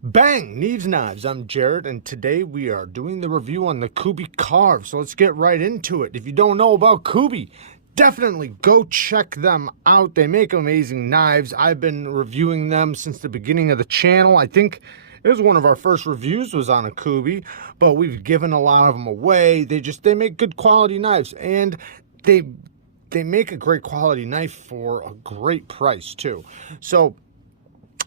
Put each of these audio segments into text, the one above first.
Bang! Neeves Knives. I'm Jared, and today we are doing the review on the Kubey Carve. So let's get right into it. If you don't know about Kubey, definitely go check them out. They make amazing knives. I've been reviewing them since the beginning of the channel. I think it was one of our first reviews was on a Kubey, but we've given a lot of them away. They make good quality knives, and they make a great quality knife for a great price too. So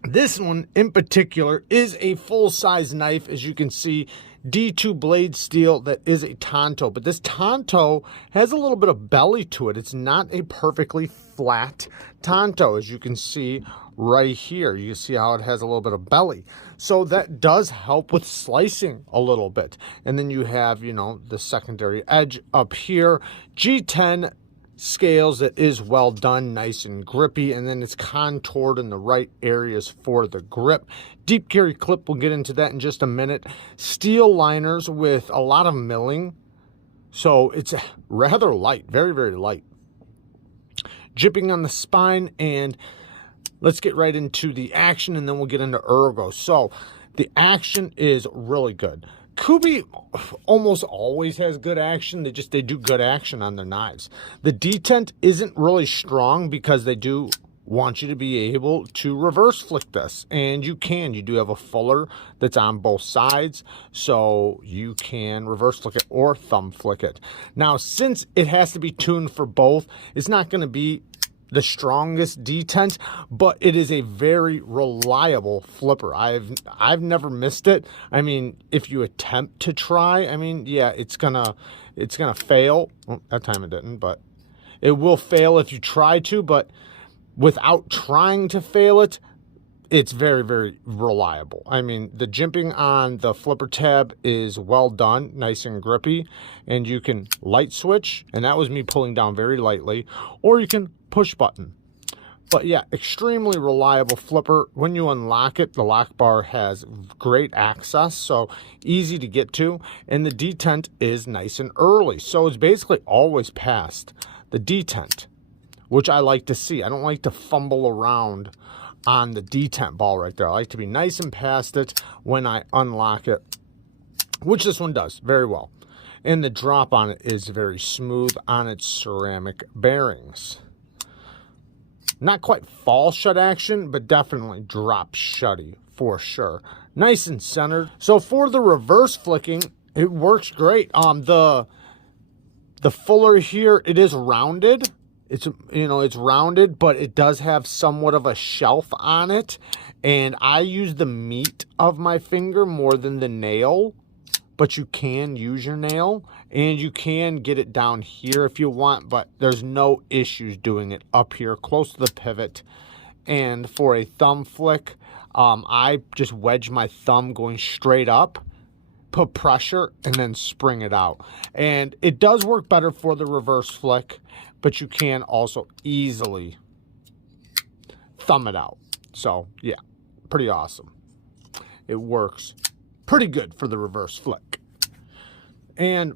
this one in particular is a full-size knife, as you can see, D2 blade steel that is a tanto, but this tanto has a little bit of belly to it. It's not a perfectly flat tanto, as you can see right here. You can see how it has a little bit of belly. So that does help with slicing a little bit. And then you have, you know, the secondary edge up here. G10 scales that is well done, nice and grippy, and then it's contoured in the right areas for the grip. Deep carry clip, we'll get into that in just a minute. Steel liners with a lot of milling, so it's rather light, very, very light. Jipping on the spine, and let's get right into the action, and then we'll get into ergo. So the action is really good. Kubey almost always has good action. They do good action on their knives. The detent isn't really strong because they do want you to be able to reverse flick this, and you do have a fuller that's on both sides, so you can reverse flick it or thumb flick it. Now, since it has to be tuned for both, it's not going to be the strongest detent, but it is a very reliable flipper. I've never missed it. I mean, if you attempt to try, I mean, yeah, it's gonna fail. Well, that time it didn't, but it will fail if you try to, but without trying to fail it, it's very, very reliable. I mean, the jimping on the flipper tab is well done, nice and grippy, and you can light switch, and that was me pulling down very lightly, or you can push button. But yeah, extremely reliable flipper. When you unlock it, the lock bar has great access, so easy to get to, and the detent is nice and early, so it's basically always past the detent, which I like to see. I don't like to fumble around on the detent ball right there. I like to be nice and past it when I unlock it, which this one does very well. And the drop on it is very smooth on its ceramic bearings. Not quite fall shut action, but definitely drop shutty for sure. Nice and centered. So for the reverse flicking, it works great. The fuller here, it is rounded. It's, you know, it's rounded, but it does have somewhat of a shelf on it. And I use the meat of my finger more than the nail, but you can use your nail, and you can get it down here if you want, but there's no issues doing it up here close to the pivot. And for a thumb flick, I just wedge my thumb going straight up, put pressure, and then spring it out. And it does work better for the reverse flick, but you can also easily thumb it out. So yeah, pretty awesome. It works pretty good for the reverse flick. And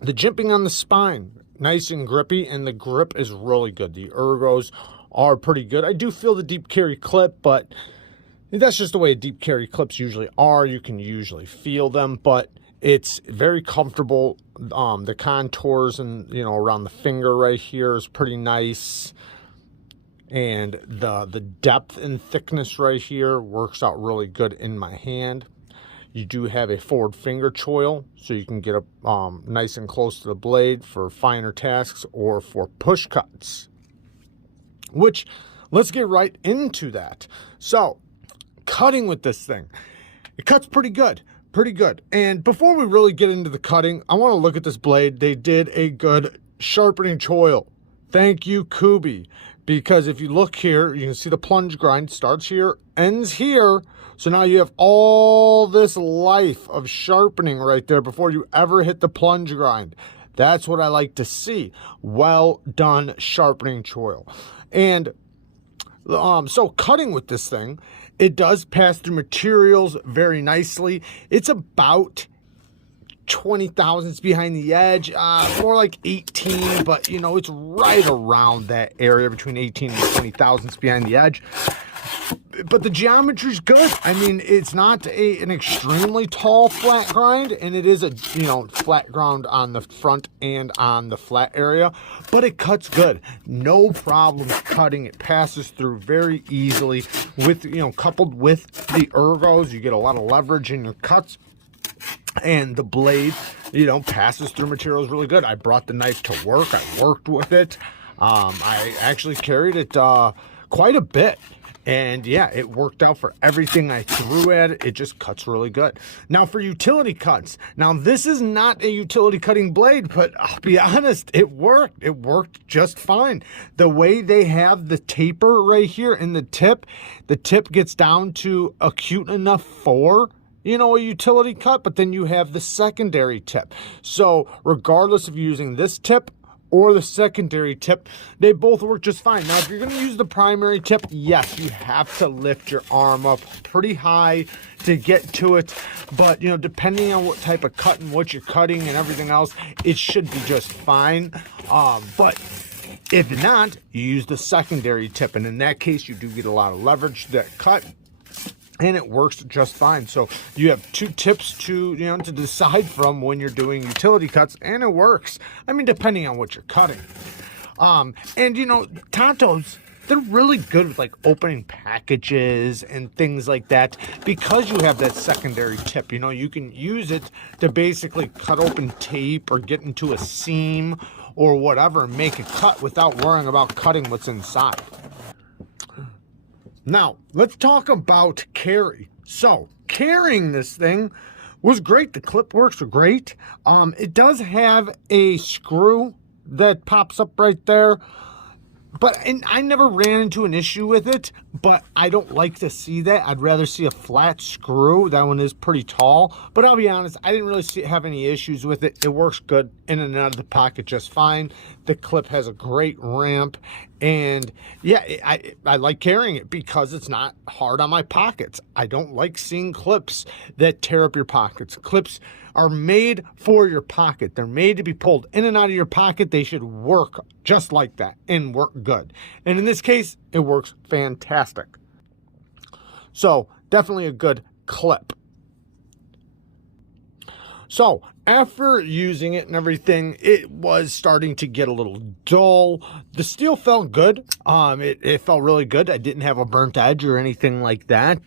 the jimping on the spine, nice and grippy, and the grip is really good. The ergos are pretty good. I do feel the deep carry clip, but that's just the way deep carry clips usually are. You can usually feel them, but it's very comfortable. The contours and, you know, around the finger right here is pretty nice. And the depth and thickness right here works out really good in my hand. You do have a forward finger choil, so you can get up nice and close to the blade for finer tasks or for push cuts. Which, let's get right into that. So, cutting with this thing, it cuts pretty good. Pretty good. And before we really get into the cutting, I want to look at this blade. They did a good sharpening choil. Thank you, Kubey. Because if you look here, you can see the plunge grind starts here, ends here. So now you have all this life of sharpening right there before you ever hit the plunge grind. That's what I like to see. Well done sharpening choil. And so cutting with this thing, it does pass through materials very nicely. It's about 20 thousandths behind the edge, more like 18, but you know, it's right around that area between 18 and 20 thousandths behind the edge. but the geometry's good. I mean, it's not an extremely tall flat grind, and it is a, you know, flat ground on the front and on the flat area, but it cuts good. No problem cutting. It passes through very easily with, you know, coupled with the ergos, you get a lot of leverage in your cuts. And the blade, you know, passes through materials really good. I brought the knife to work. I worked with it. I actually carried it quite a bit. And yeah, it worked out for everything I threw at it. It just cuts really good. Now for utility cuts. Now this is not a utility cutting blade, but I'll be honest, it worked. It worked just fine. The way they have the taper right here in the tip gets down to acute enough for, you know, a utility cut, but then you have the secondary tip. So regardless of using this tip or the secondary tip, they both work just fine. Now, if you're gonna use the primary tip, yes, you have to lift your arm up pretty high to get to it. But, you know, depending on what type of cut and what you're cutting and everything else, it should be just fine. But if not, you use the secondary tip. And in that case, you do get a lot of leverage to that cut, and it works just fine. So you have two tips to, you know, to decide from when you're doing utility cuts, and it works. I mean, depending on what you're cutting. And you know, Tontos, they're really good with like opening packages and things like that, because you have that secondary tip. You know, you can use it to basically cut open tape or get into a seam or whatever and make a cut without worrying about cutting what's inside. Now, let's talk about carry. So, carrying this thing was great. The clip works great. It does have a screw that pops up right there, but I never ran into an issue with it, but I don't like to see that. I'd rather see a flat screw. That one is pretty tall, but I'll be honest, I didn't really have any issues with it. It works good in and out of the pocket just fine. The clip has a great ramp, and yeah, I like carrying it because it's not hard on my pockets. I don't like seeing clips that tear up your pockets. Clips are made for your pocket. They're made to be pulled in and out of your pocket. They should work just like that and work good. And in this case, it works fantastic. So definitely a good clip. So after using it and everything, it was starting to get a little dull. The steel felt good. It felt really good. I didn't have a burnt edge or anything like that.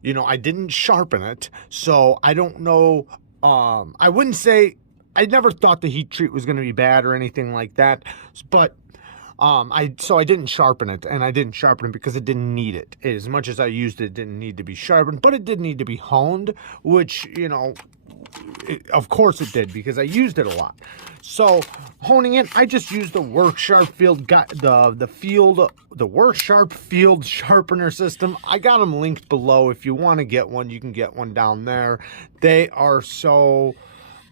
You know, I didn't sharpen it, so I don't know. I wouldn't say, I never thought the heat treat was going to be bad or anything like that, but so I didn't sharpen it, and I didn't sharpen it because it didn't need it. As much as I used it, it didn't need to be sharpened, but it did need to be honed, which, you know, of course it did, because I used it a lot. So honing it, I just used the Work Sharp Field, the Work Sharp Field Sharpener system. I got them linked below. If you want to get one, you can get one down there. They are so,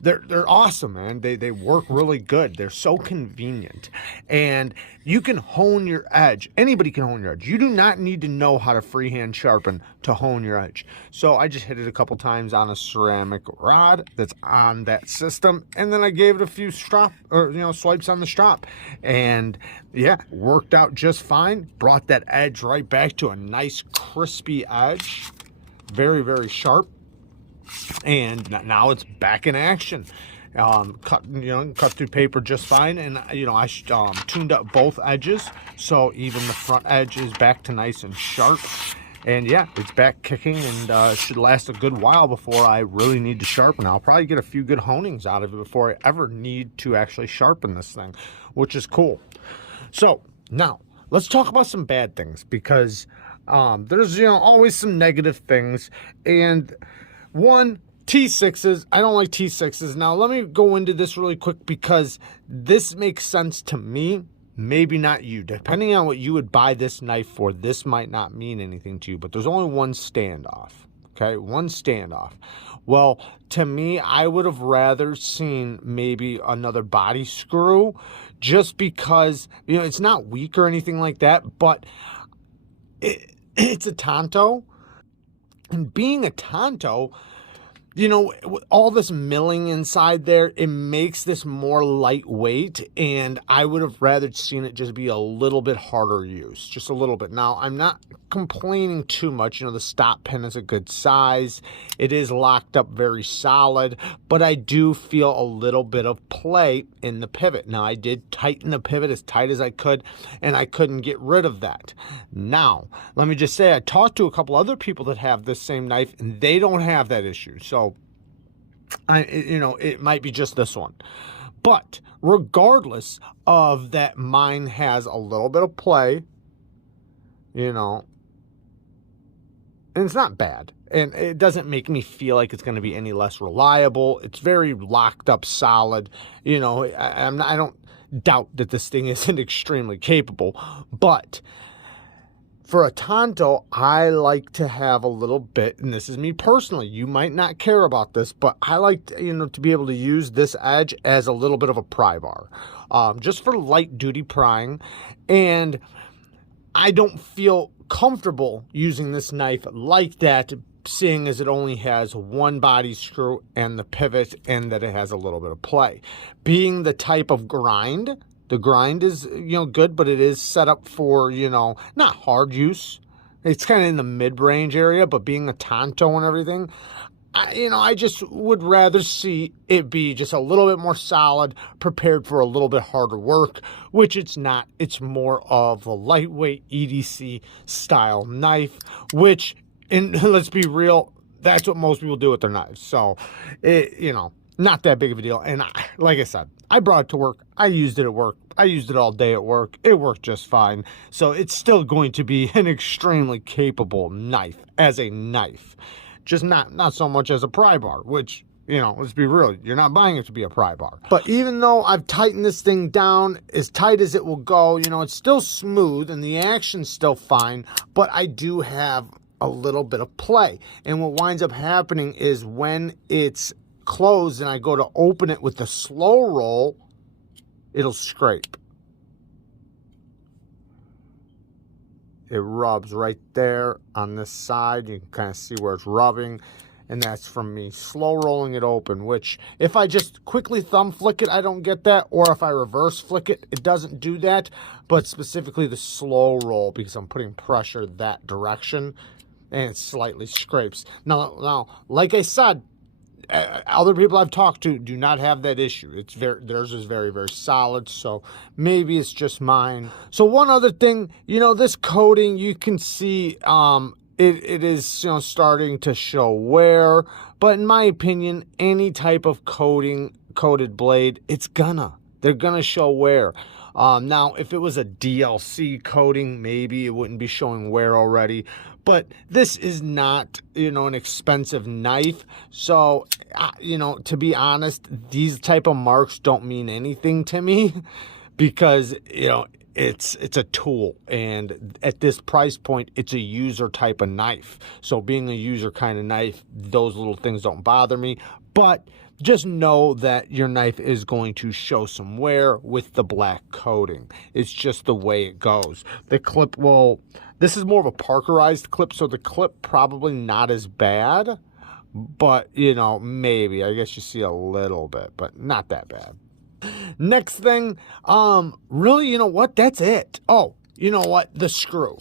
they're awesome, man. They work really good. They're so convenient, and you can hone your edge. Anybody can hone your edge. You do not need to know how to freehand sharpen to hone your edge. So I just hit it a couple times on a ceramic rod that's on that system, and then I gave it a few swipes on the strop, and yeah, worked out just fine. Brought that edge right back to a nice crispy edge, very, very sharp. And now it's back in action. Cut through paper just fine, and I tuned up both edges, so even the front edge is back to nice and sharp. And yeah, it's back kicking, and should last a good while before I really need to sharpen. I'll probably get a few good honings out of it before I ever need to actually sharpen this thing, which is cool. So now let's talk about some bad things, because there's always some negative things. And one, T6s. I don't like T6s. Now, let me go into this really quick, because this makes sense to me, maybe not you. Depending on what you would buy this knife for, this might not mean anything to you, but there's only one standoff, okay? One standoff. Well, to me, I would have rather seen maybe another body screw, just because, it's not weak or anything like that, but it's a Tonto. And being a Tonto, with all this milling inside there, it makes this more lightweight, and I would have rather seen it just be a little bit harder use, just a little bit. Now, I'm not complaining too much. You know, the stop pin is a good size. It is locked up very solid, but I do feel a little bit of play in the pivot. Now, I did tighten the pivot as tight as I could, and I couldn't get rid of that. Now, let me just say, I talked to a couple other people that have this same knife, and they don't have that issue. So, you know, it might be just this one. But regardless of that, mine has a little bit of play, you know, and it's not bad. And it doesn't make me feel like it's going to be any less reliable. It's very locked up solid. You know, I don't doubt that this thing isn't extremely capable. But for a Tonto, I like to have a little bit, and this is me personally, you might not care about this, but I like to, you know, to be able to use this edge as a little bit of a pry bar, just for light duty prying. And I don't feel comfortable using this knife like that, seeing as it only has one body screw and the pivot, and that it has a little bit of play. Being the type of grind, the grind is, you know, good, but it is set up for, you know, not hard use. It's kind of in the mid-range area, but being a Tonto and everything, I just would rather see it be just a little bit more solid, prepared for a little bit harder work, which it's not. It's more of a lightweight EDC style knife, which, and let's be real, that's what most people do with their knives. So, you know, not that big of a deal. And like I said, I brought it to work. I used it at work. I used it all day at work. It worked just fine. So it's still going to be an extremely capable knife as a knife. Just not so much as a pry bar, which, you know, let's be real, you're not buying it to be a pry bar. But even though I've tightened this thing down as tight as it will go, you know, it's still smooth and the action's still fine, but I do have a little bit of play. And what winds up happening is when it's closed and I go to open it with the slow roll, it'll scrape. It rubs right there on this side. You can kind of see where it's rubbing, and that's from me slow rolling it open, which if I just quickly thumb flick it, I don't get that, or if I reverse flick it, it doesn't do that. But specifically the slow roll, because I'm putting pressure that direction, and it slightly scrapes. Now, like I said, other people I've talked to do not have that issue. Theirs is very, very solid, so maybe it's just mine. So one other thing, you know, this coating, you can see it is, you know, starting to show wear, but in my opinion, any type of coated blade, they're gonna show wear. Now, if it was a DLC coating, maybe it wouldn't be showing wear already. But this is not, you know, an expensive knife. So, you know, to be honest, these type of marks don't mean anything to me because, you know, it's a tool. And at this price point, it's a user type of knife. So being a user kind of knife, those little things don't bother me. But just know that your knife is going to show some wear with the black coating. It's just the way it goes. The clip will, this is more of a parkerized clip, so the clip probably not as bad, but, you know, maybe, I guess you see a little bit, but not that bad. Next thing, really, you know what, that's it. Oh, you know what, the screw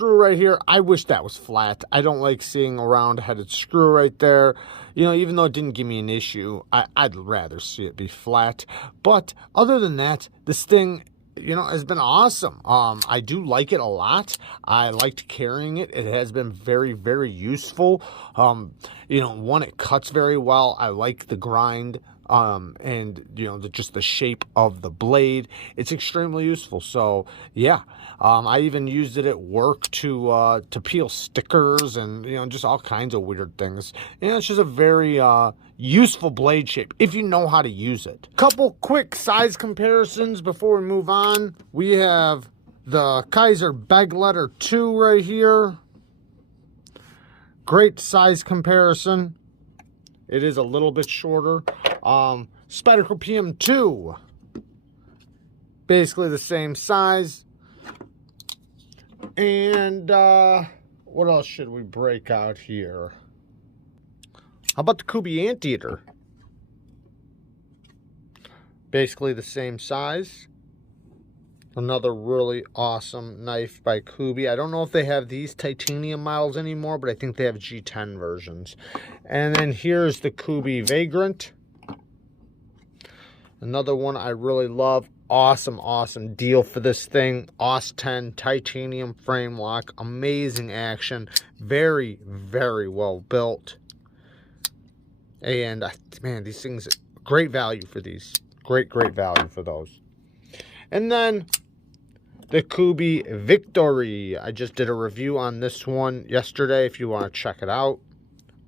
right here, I wish that was flat. I don't like seeing a round-headed screw right there. You know, even though it didn't give me an issue, I'd rather see it be flat. But other than that, this thing, you know, has been awesome. I do like it a lot. I liked carrying it. It has been very, very useful. You know, one, it cuts very well. I like the grind. And, you know, just the shape of the blade. It's extremely useful. So, yeah, I even used it at work to peel stickers and, you know, just all kinds of weird things. You know, it's just a very useful blade shape if you know how to use it. Couple quick size comparisons before we move on. We have the Kaiser Beg Letter 2 right here. Great size comparison. It is a little bit shorter. Spectacle PM2, basically the same size. And what else should we break out here? How about the Kubey Anteater? Basically the same size. Another really awesome knife by Kubey. I don't know if they have these titanium models anymore, but I think they have G10 versions. And then here's the Kubey Vagrant. Another one I really love. Awesome deal for this thing. AUS 10 titanium frame lock. Amazing action. Very well built. And man, these things, great value for these. Great value for those. And then the Kubey Victory. I just did a review on this one yesterday if you want to check it out.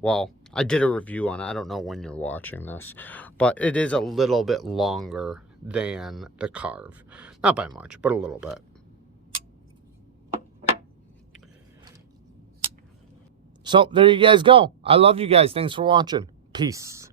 Well, I did a review on it. I don't know when you're watching this, but it is a little bit longer than the Carve. Not by much, but a little bit. So there you guys go. I love you guys. Thanks for watching. Peace.